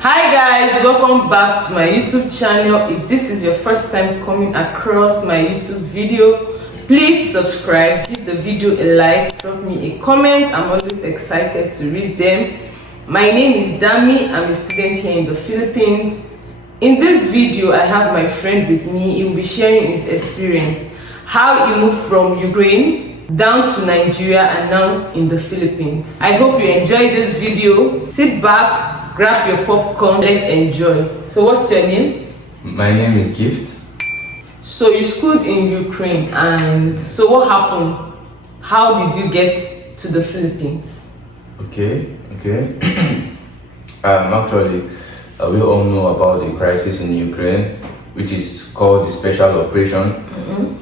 Hi guys, welcome back to my YouTube channel. If this is your first time coming across my YouTube video, please subscribe, give the video a like, drop me a comment. I'm always excited to read them. My name is Dami. I'm a student here in the Philippines. In this video, I have my friend with me. He will be sharing his experience, how he moved from Ukraine down to Nigeria and now in the Philippines. I hope you enjoy this video. Sit back, grab your popcorn, let's enjoy. So what's your name? My name is Gift. So you schooled in Ukraine, and so what happened? How did you get to the Philippines? Okay. Actually, we all know about the crisis in Ukraine, which is called the special operation,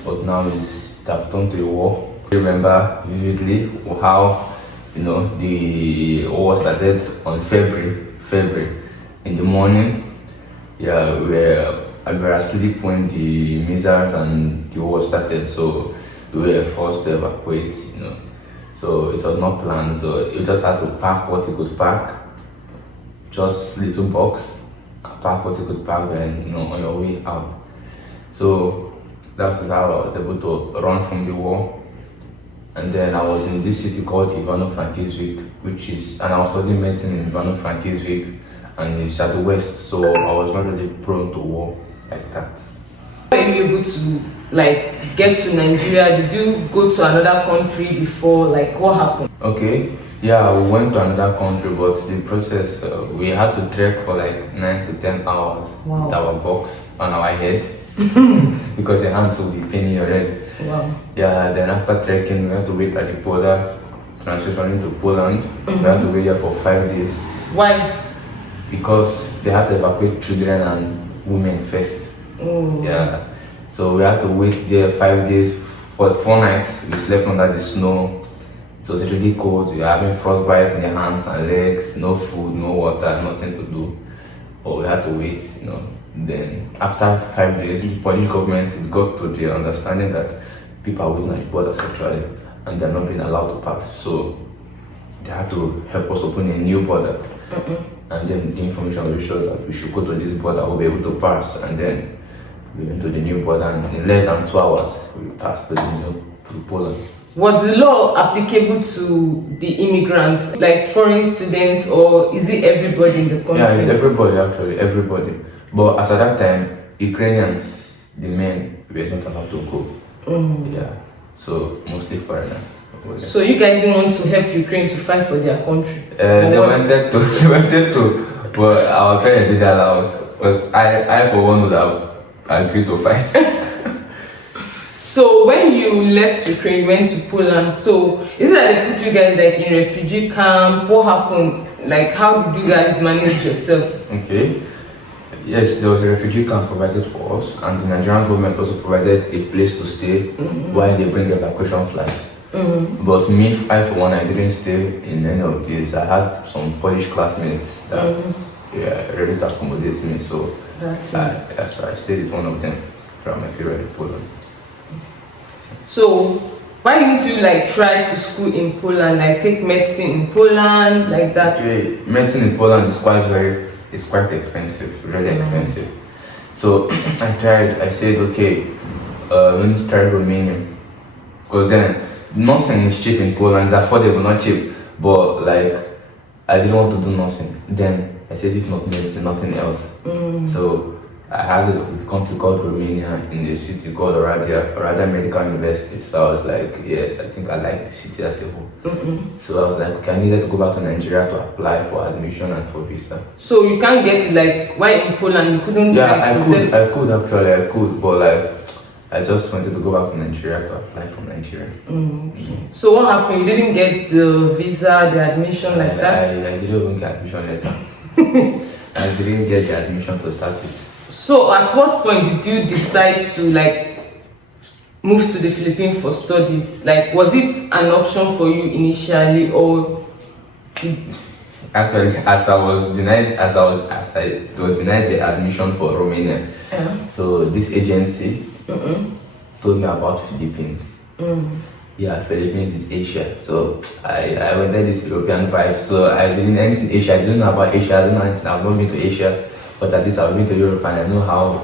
but now it's turned to a war. I remember vividly how the war started on February in the morning. Yeah, we were asleep when the missiles and the war started, so we were forced to evacuate. So it was not planned. So you just had to pack what you could pack, just little box, pack what you could pack, then on your way out. So that was how I was able to run from the war. And then I was in this city called Ivano-Frankivsk, and I was studying medicine in Ivano-Frankivsk, and it's at the west, so I was not really prone to war like that. Were you able to get to Nigeria? Did you go to another country before? What happened? Okay, yeah, we went to another country, but the process, we had to trek for 9 to 10 hours. Wow. With our box on our head because your hands will be paining already. Wow. Yeah, then after trekking, we had to wait at the border, transitioning to Poland. We had to wait there for 5 days. Why? Because they had to evacuate children and women first. Oh. Yeah, so we had to wait there 5 days. For 4 nights, we slept under the snow. It was really cold. We were having frostbite in the hands and legs, no food, no water, nothing to do. But we had to wait, Then after 5 days, the Polish government got to the understanding that people are waiting at the border sexually and they're not being allowed to pass. So they had to help us open a new border. And then the information will show that we should go to this border, we'll be able to pass. And then we went to the new border, and in less than 2 hours, we passed to Poland. Was the law applicable to the immigrants, like foreign students, or is it everybody in the country? Yeah, it's everybody actually, everybody. But as at that time, Ukrainians, the men, were not allowed to go. Yeah, so mostly foreigners. So you guys didn't want to help Ukraine to fight for their country? They wanted to, but our parents didn't allow us. Because I for one would have agreed to fight. So when you left Ukraine, you went to Poland. So is it that they put you guys in refugee camp? What happened? How did you guys manage yourself? Okay. Yes, there was a refugee camp provided for us, and the Nigerian government also provided a place to stay while they bring the evacuation flight. But me, I for one, I didn't stay in any of these. I had some Polish classmates that were ready to accommodate me, so that's why I stayed with one of them from my period in Poland. So why didn't you try to school in Poland, take medicine in Poland, like that? Okay, medicine in Poland is quite expensive, really expensive. So I tried. I said, okay, let me try Romania, because then nursing is cheap in Poland. It's affordable, not cheap, but I didn't want to do nursing. Then I said, if not medicine, nothing else. So I had a country called Romania in a city called Oradea Medical University. So I was like, yes, I think I like the city as a whole. So I was like, okay, I needed to go back to Nigeria to apply for admission and for visa. So you can't get why in Poland you couldn't? Yeah, I could actually, but I just wanted to go back to Nigeria to apply from Nigeria. So what happened? You didn't get the visa, the admission that? I didn't even get admission letter. I didn't get the admission to start with. So at what point did you decide to move to the Philippines for studies? Was it an option for you initially, or? Actually, as I was denied the admission for Romania. So this agency told me about Philippines. yeah, Philippines is Asia. So I went there this European vibe. So I didn't anything Asia. I didn't know about Asia. I don't know anything. I've not been to Asia, but at least I've been to Europe and I know how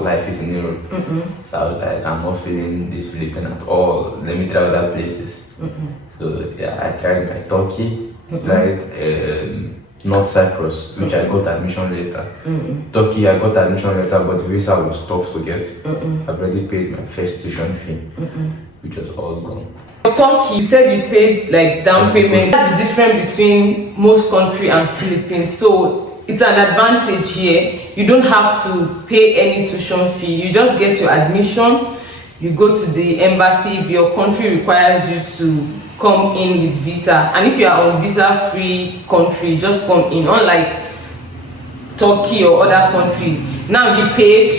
life is in Europe. So I was like, I'm not feeling this Philippine at all. Let me try other places. So yeah, I tried my Turkey, tried North Cyprus, which I got admission later. Turkey, I got admission later, but the visa was tough to get. I've already paid my first tuition fee, which was all gone. For Turkey, you said you paid like down payment. That's the difference between most country and Philippines. So it's an advantage here. You don't have to pay any tuition fee. You just get your admission. You go to the embassy. If your country requires you to come in with visa, and if you are on visa-free country, just come in. Unlike Turkey or other country, now you paid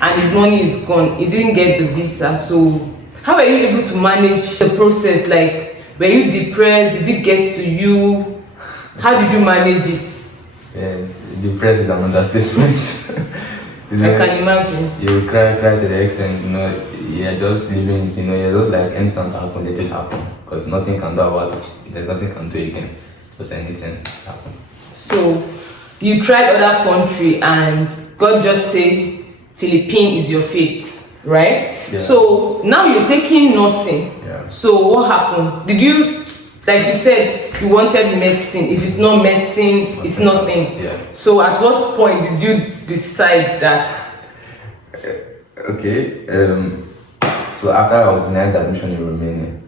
and his money is gone. He didn't get the visa. So how were you able to manage the process? Like, were you depressed? Did it get to you? How did you manage it? Yeah, depressed is an understatement. I can imagine. You cry to the extent, you're just living, you're just like anything can happen, let it happen. Because nothing can do about it. There's nothing can do again. Just anything happen. So you tried other country and God just say Philippines is your fate, right? Yeah. So now you're taking nursing. Yeah. So what happened? Did you, like you said, you wanted medicine? If it's not medicine, it's nothing. Yeah. So at what point did you decide that? Okay. So after I was denied admission in Romania,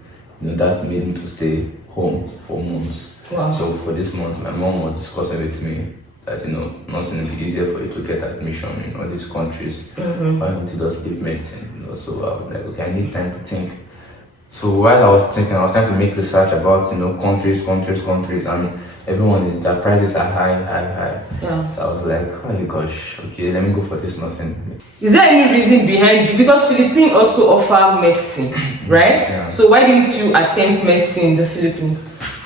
that made me to stay home for months. Wow. So for this month, my mom was discussing with me that nothing will be easier for you to get admission in all these countries. Why don't you just keep medicine? So I was like, okay, I need time to think. So while I was thinking, I was trying to make research about countries, and everyone is their prices are high. Yeah. So I was like, oh gosh, okay, let me go for this nursing. Is there any reason behind you? Because Philippines also offer medicine, right? Yeah. So why didn't you attempt medicine in the Philippines?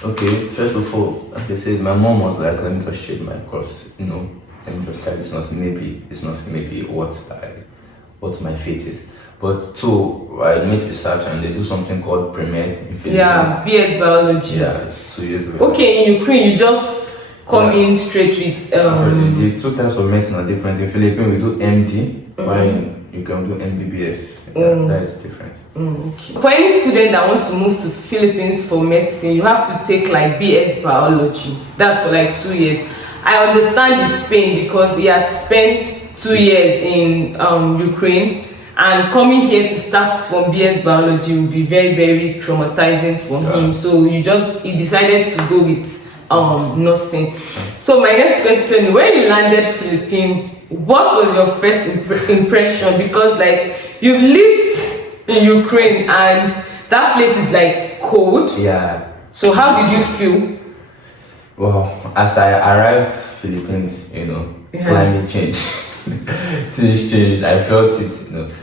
Okay, first of all, like I said, my mom was like, let me just shade my course, let me just try this nursing, maybe what my fate is. But two, I made research and they do something called pre-med in Philippines. Yeah, BS biology. Yeah, it's 2 years ago. Okay, in Ukraine, you just come in straight with. The two types of medicine are different. In Philippines, we do MD, while in Ukraine, we do MBBS. That is different. Okay. For any student that wants to move to Philippines for medicine, you have to take like BS biology. That's for like 2 years. I understand his pain because he had spent 2 years in Ukraine. And coming here to start from BS biology would be very, very traumatizing for him. So he decided to go with nursing. So my next question, when you landed Philippines, what was your first impression? Because like you've lived in Ukraine and that place is like cold. Yeah. So how did you feel? Well, as I arrived Philippines, climate change. Things changed. I felt it,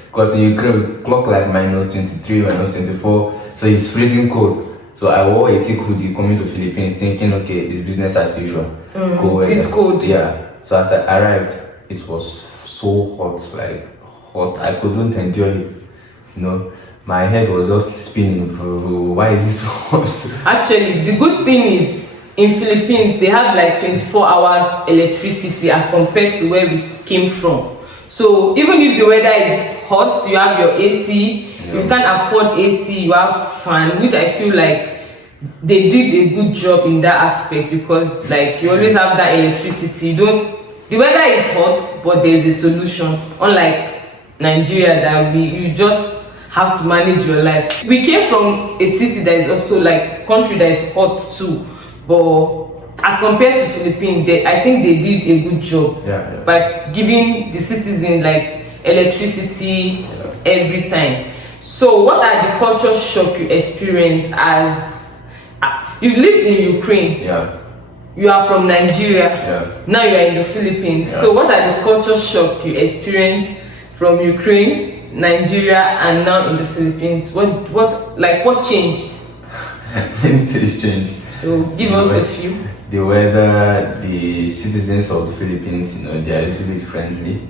because in Ukraine we clock like -23, -24, so it's freezing cold. So I wore a thick hoodie coming to Philippines thinking, okay, it's business as usual. It's cold. Yeah. So as I arrived, it was so hot, like hot. I couldn't endure it. My head was just spinning. Why is this so hot? Actually, the good thing is in Philippines they have like 24 hours electricity as compared to where we came from. So even if the weather is hot, you have your AC. If you can't afford AC, you have fan, which I feel like they did a good job in that aspect because like you always have that electricity. The weather is hot, but there's a solution. Unlike Nigeria, that you just have to manage your life. We came from a city that is also like country that is hot too, but as compared to Philippines, I think they did a good job by giving the citizens like electricity every time. So what are the culture shock you experienced as you've lived in Ukraine? Yeah. You are from Nigeria. Yeah. Now you are in the Philippines. Yeah. So what are the culture shock you experienced from Ukraine, Nigeria, and now in the Philippines? What changed? Many things changed. So give us a few. The weather, the citizens of the Philippines, they are a little bit friendly.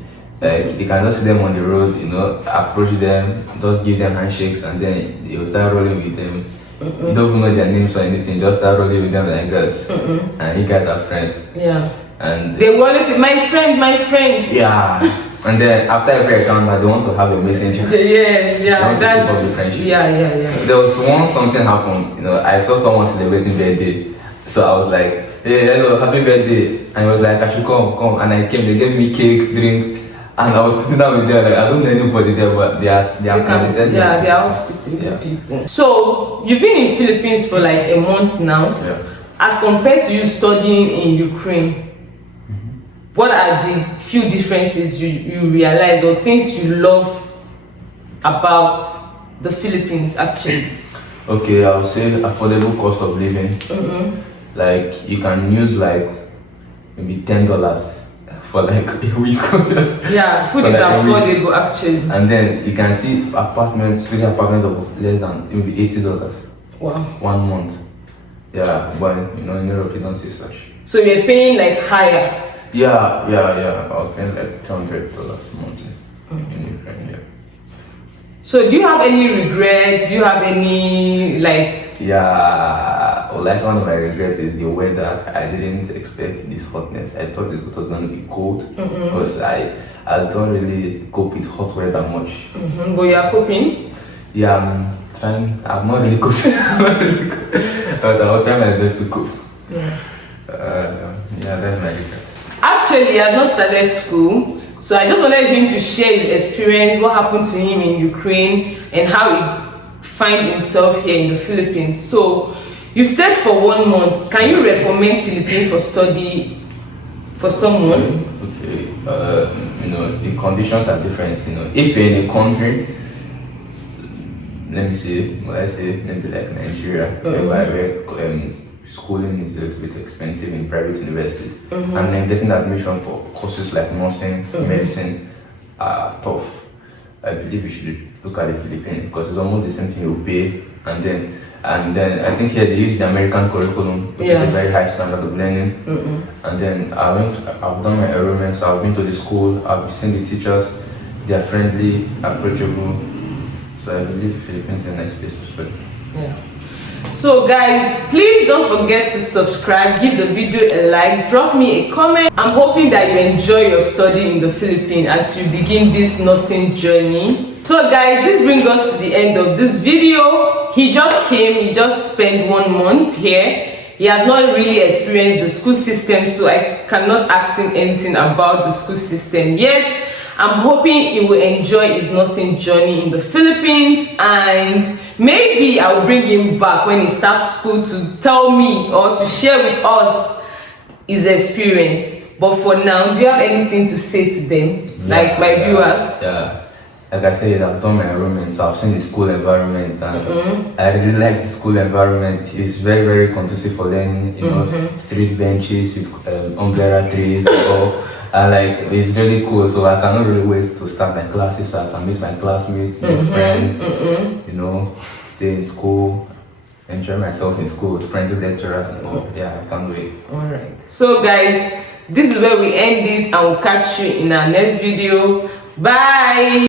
Like you can just see them on the road, you know, approach them, just give them handshakes, and then you start rolling with them. You don't even know their names or anything, just start rolling with them like that. And you guys are friends. Yeah. And they will always say, my friend, my friend. Yeah. And then after every encounter, they want to have a messenger. Yeah. That's the friendship. Yeah. There was once something happened, you know, I saw someone celebrating birthday. So I was like, hey, hello, happy birthday. And he was like, I should come. And I came, they gave me cakes, drinks. And I was sitting down with them, like, I don't know anybody there, but they are connected. Yeah, they are hospitable people. So, you've been in Philippines for like a month now. Yeah. As compared to you studying in Ukraine, what are the few differences you realize or things you love about the Philippines actually? Okay, I would say affordable cost of living. Like, you can use like maybe $10 for like a week. Yeah, food is like affordable actually. And then you can see apartments, studio apartment of less than maybe $80. Wow. 1 month. Yeah, but you know in Europe you don't see such. So you're paying like higher? Yeah. I was paying like $200 monthly in Ukraine. Yeah. So do you have any regrets? Do you have any like? Yeah, well, that's one of my regrets is the weather. I didn't expect this hotness. I thought it was going to be cold because I don't really cope with hot weather much. But you are coping? Yeah, I'm trying. I'm not really coping. But I'll try my best to cope. Yeah. That's my regret. Actually, he has not started school. So I just wanted him to share his experience, what happened to him in Ukraine, and how he find himself here in the Philippines. So you stayed for 1 month. Can you recommend Philippines for study for someone? Okay, you know the conditions are different. You know, if you're in a country, let me say, maybe like Nigeria, where schooling is a little bit expensive in private universities, and then getting admission for courses like nursing, medicine are tough. I believe you should look at the Philippines because it's almost the same thing you pay, and then I think here they use the American curriculum, which is a very high standard of learning. And then I've done my enrollment, so I've been to the school, I've seen the teachers, they are friendly, approachable. So I believe Philippines is a nice place to study. Yeah. So guys, please don't forget to subscribe, give the video a like, drop me a comment. I'm hoping that you enjoy your study in the Philippines as you begin this nursing journey. So guys, this brings us to the end of this video. He just came, he just spent 1 month here. He has not really experienced the school system, so I cannot ask him anything about the school system yet. I'm hoping he will enjoy his nursing journey in the Philippines, and maybe I'll bring him back when he starts school to tell me or to share with us his experience. But for now, do you have anything to say to them, like my viewers? Yeah. Like I said, I've done my enrollment, so I've seen the school environment, and I really like the school environment. It's very, very conducive for learning. You know, street benches with umbrella trees and all. And like it's really cool. So I cannot really wait to start my classes, so I can meet my classmates, meet friends. You know, stay in school, enjoy myself in school with friends, lecturer. Yeah, I can't wait. All right. So guys, this is where we end it, and we'll catch you in our next video. Bye.